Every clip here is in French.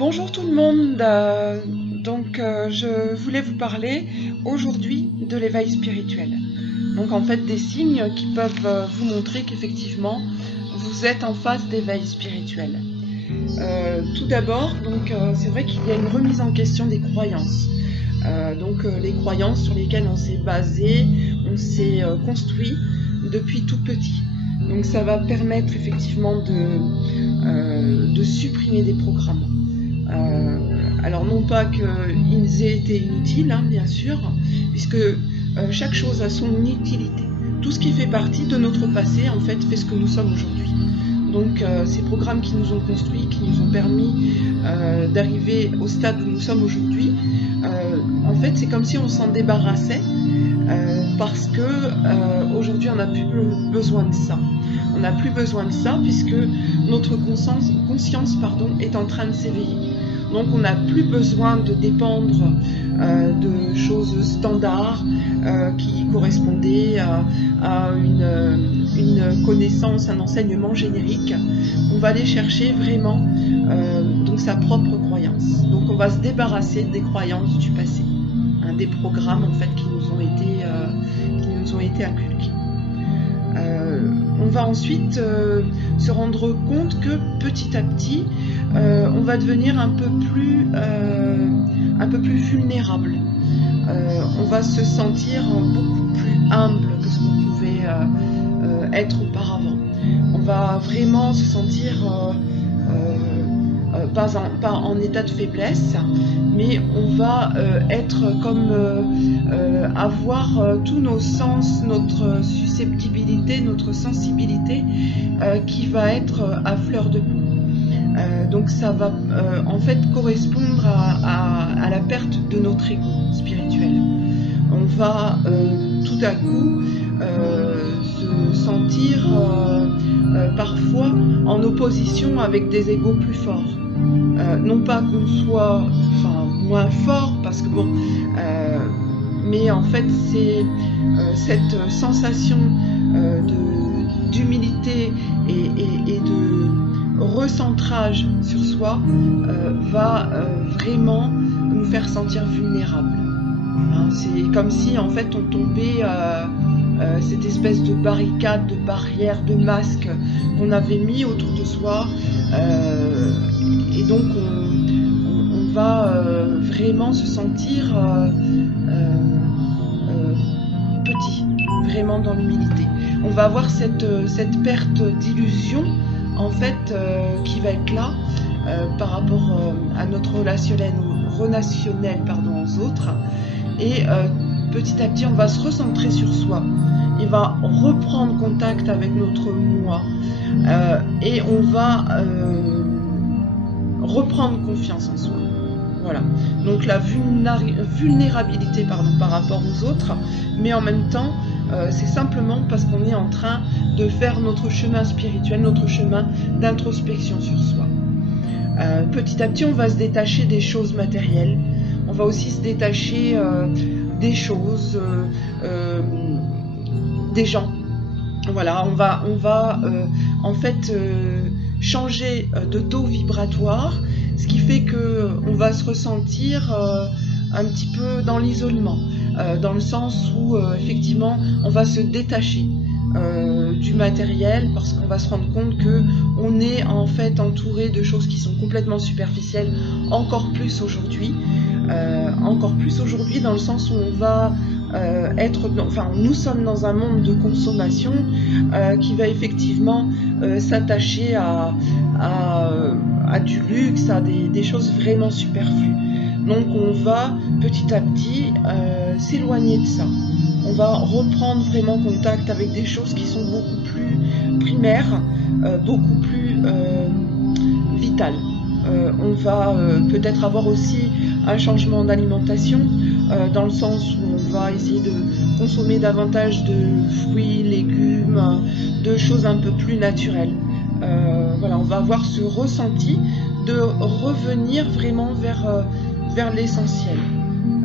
Bonjour tout le monde, je voulais vous parler aujourd'hui de l'éveil spirituel. Donc en fait des signes qui peuvent vous montrer qu'effectivement vous êtes en phase d'éveil spirituel. Tout d'abord, c'est vrai qu'il y a une remise en question des croyances. Les croyances sur lesquelles on s'est basé, on s'est construit depuis tout petit. Donc ça va permettre effectivement de supprimer des programmes. Alors non pas qu'ils aient été inutiles, bien sûr, puisque chaque chose a son utilité. Tout ce qui fait partie de notre passé, en fait, fait ce que nous sommes aujourd'hui. Donc ces programmes qui nous ont construits, qui nous ont permis d'arriver au stade où nous sommes aujourd'hui, en fait c'est comme si on s'en débarrassait parce que aujourd'hui on n'a plus besoin de ça. On n'a plus besoin de ça puisque notre conscience est en train de s'éveiller. Donc on n'a plus besoin de dépendre de choses standards qui correspondaient à une connaissance, un enseignement générique. On va aller chercher vraiment sa propre croyance. Donc on va se débarrasser des croyances du passé, des programmes en fait qui nous ont été inculqués. On va ensuite se rendre compte que petit à petit, on va devenir un peu plus vulnérable. On va se sentir beaucoup plus humble que ce qu'on pouvait être auparavant. On va vraiment se sentir pas en état de faiblesse, mais on va être comme avoir tous nos sens, notre susceptibilité, notre sensibilité qui va être à fleur de peau. Donc ça va en fait correspondre à la perte de notre ego spirituel. On va tout à coup se sentir parfois en opposition avec des égos plus forts. Non pas qu'on soit moins fort, parce que mais en fait c'est cette sensation d'humilité et de recentrage sur soi va vraiment nous faire sentir vulnérables. C'est comme si en fait on tombait cette espèce de barricade, de barrière, de masque qu'on avait mis autour de soi, et donc on va vraiment se sentir petit, vraiment dans l'humilité. On va avoir cette perte d'illusion en fait qui va être là par rapport à notre relationnel aux autres, et petit à petit on va se recentrer sur soi. Il va reprendre contact avec notre moi et on va reprendre confiance en soi. Voilà. Donc la vulnérabilité par rapport aux autres, mais en même temps c'est simplement parce qu'on est en train de faire notre chemin spirituel, notre chemin d'introspection sur soi. Petit à petit on va se détacher des choses matérielles, on va aussi se détacher des choses, des gens. Voilà, on va en fait changer de taux vibratoire, ce qui fait que on va se ressentir un petit peu dans l'isolement, dans le sens où effectivement on va se détacher du matériel, parce qu'on va se rendre compte que on est en fait entouré de choses qui sont complètement superficielles, encore plus aujourd'hui dans le sens où on va nous sommes dans un monde de consommation qui va effectivement s'attacher à du luxe, à des choses vraiment superflues. Donc on va petit à petit s'éloigner de ça. On va reprendre vraiment contact avec des choses qui sont beaucoup plus primaires, beaucoup plus vitales. On va peut-être avoir aussi un changement d'alimentation, dans le sens où on va essayer de consommer davantage de fruits, légumes, de choses un peu plus naturelles. On va avoir ce ressenti de revenir vraiment vers l'essentiel.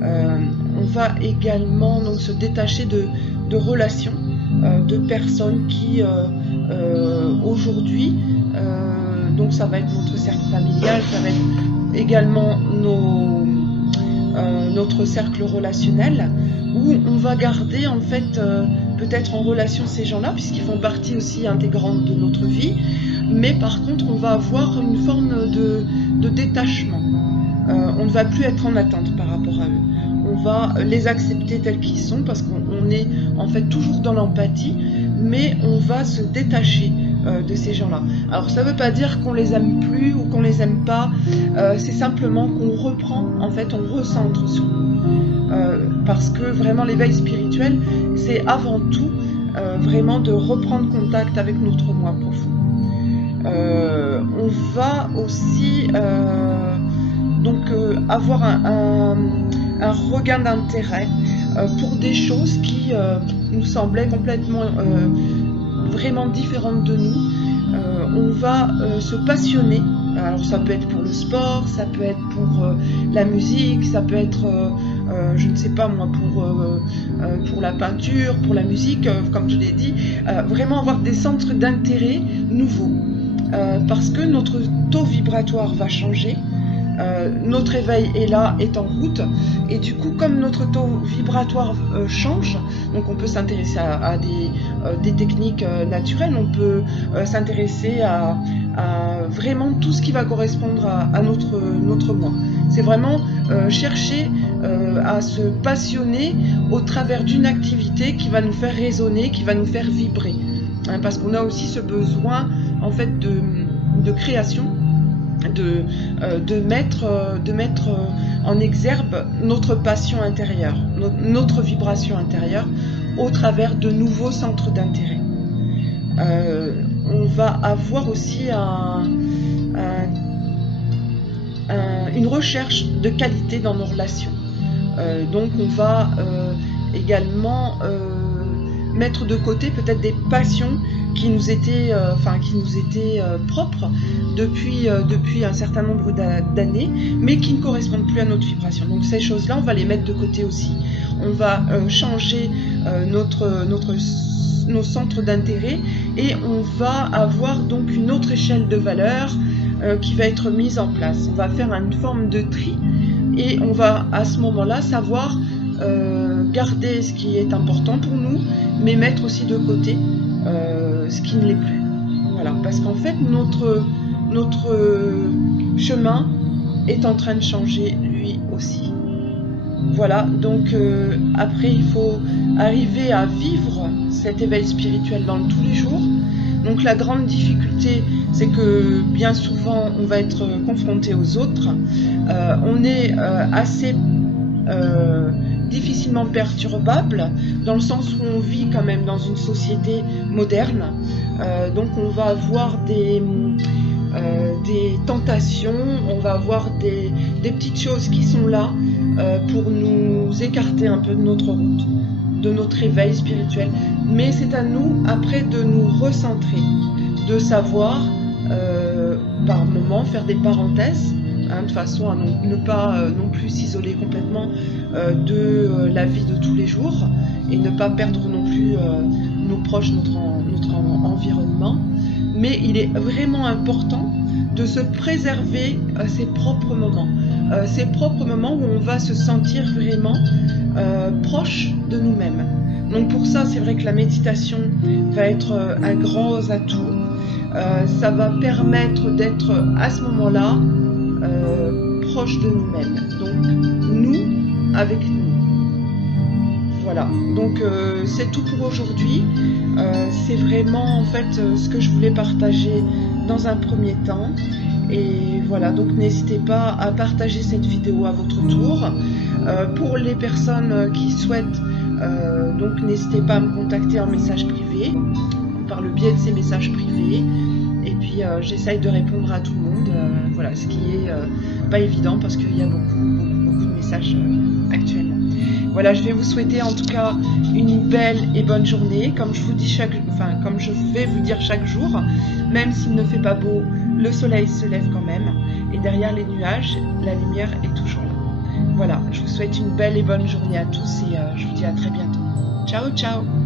On va également donc se détacher de relations, de personnes qui aujourd'hui Donc ça va être notre cercle familial, ça va être également notre cercle relationnel, où on va garder en fait peut-être en relation ces gens-là, puisqu'ils font partie aussi intégrante de notre vie, mais par contre on va avoir une forme de détachement. On ne va plus être en attente par rapport à eux. On va les accepter tels qu'ils sont, parce qu'on est en fait toujours dans l'empathie, mais on va se détacher de ces gens-là. Alors ça ne veut pas dire qu'on les aime plus ou qu'on les aime pas, c'est simplement qu'on reprend, en fait on recentre sur nous. Parce que vraiment l'éveil spirituel, c'est avant tout vraiment de reprendre contact avec notre moi profond. On va aussi avoir un regain d'intérêt pour des choses qui nous semblaient complètement vraiment différentes de nous. On va se passionner. Alors ça peut être pour le sport, ça peut être pour la musique, ça peut être, je ne sais pas moi, pour la peinture, pour la musique, comme je l'ai dit, vraiment avoir des centres d'intérêt nouveaux. Parce que notre taux vibratoire va changer, notre éveil est en route, et du coup comme notre taux vibratoire change, donc on peut s'intéresser à des techniques naturelles, on peut s'intéresser à vraiment tout ce qui va correspondre à notre moi. C'est vraiment chercher à se passionner au travers d'une activité qui va nous faire résonner, qui va nous faire vibrer, parce qu'on a aussi ce besoin en fait de création, de mettre en exergue notre passion intérieure, notre vibration intérieure au travers de nouveaux centres d'intérêt. On va avoir aussi une recherche de qualité dans nos relations. Donc on va également mettre de côté peut-être des passions qui nous étaient propres depuis un certain nombre d'années, mais qui ne correspondent plus à notre vibration. Donc ces choses-là, on va les mettre de côté aussi. On va changer nos centres d'intérêt, et on va avoir donc une autre échelle de valeurs qui va être mise en place. On va faire une forme de tri, et on va à ce moment-là savoir garder ce qui est important pour nous, mais mettre aussi de côté ce qui ne l'est plus. Voilà, parce qu'en fait notre chemin est en train de changer lui aussi. Voilà, donc après il faut arriver à vivre cet éveil spirituel dans tous les jours. Donc la grande difficulté, c'est que bien souvent on va être confronté aux autres. On est assez difficilement perturbable, dans le sens où on vit quand même dans une société moderne. Donc on va avoir des tentations, on va avoir des petites choses qui sont là pour nous écarter un peu de notre route, de notre éveil spirituel. Mais c'est à nous après de nous recentrer, de savoir par moment faire des parenthèses, de façon à ne pas non plus s'isoler complètement de la vie de tous les jours, et ne pas perdre non plus nos proches, notre environnement. Mais il est vraiment important de se préserver ses propres moments où on va se sentir vraiment proche de nous-mêmes. Donc pour ça, c'est vrai que la méditation va être un grand atout. Ça va permettre d'être à ce moment-là proche de nous-mêmes. Donc nous avec nous. Voilà, donc c'est tout pour aujourd'hui. C'est vraiment en fait ce que je voulais partager dans un premier temps. Et voilà, donc n'hésitez pas à partager cette vidéo à votre tour. Pour les personnes qui souhaitent, donc n'hésitez pas à me contacter en message privé, par le biais de ces messages privés. Et puis j'essaye de répondre à tout le monde, voilà, ce qui est pas évident parce qu'il y a beaucoup de messages actuels. Voilà, je vais vous souhaiter en tout cas une belle et bonne journée. Comme je vais vous dire chaque jour, même s'il ne fait pas beau, le soleil se lève quand même. Et derrière les nuages, la lumière est toujours là. Voilà, je vous souhaite une belle et bonne journée à tous, et je vous dis à très bientôt. Ciao, ciao!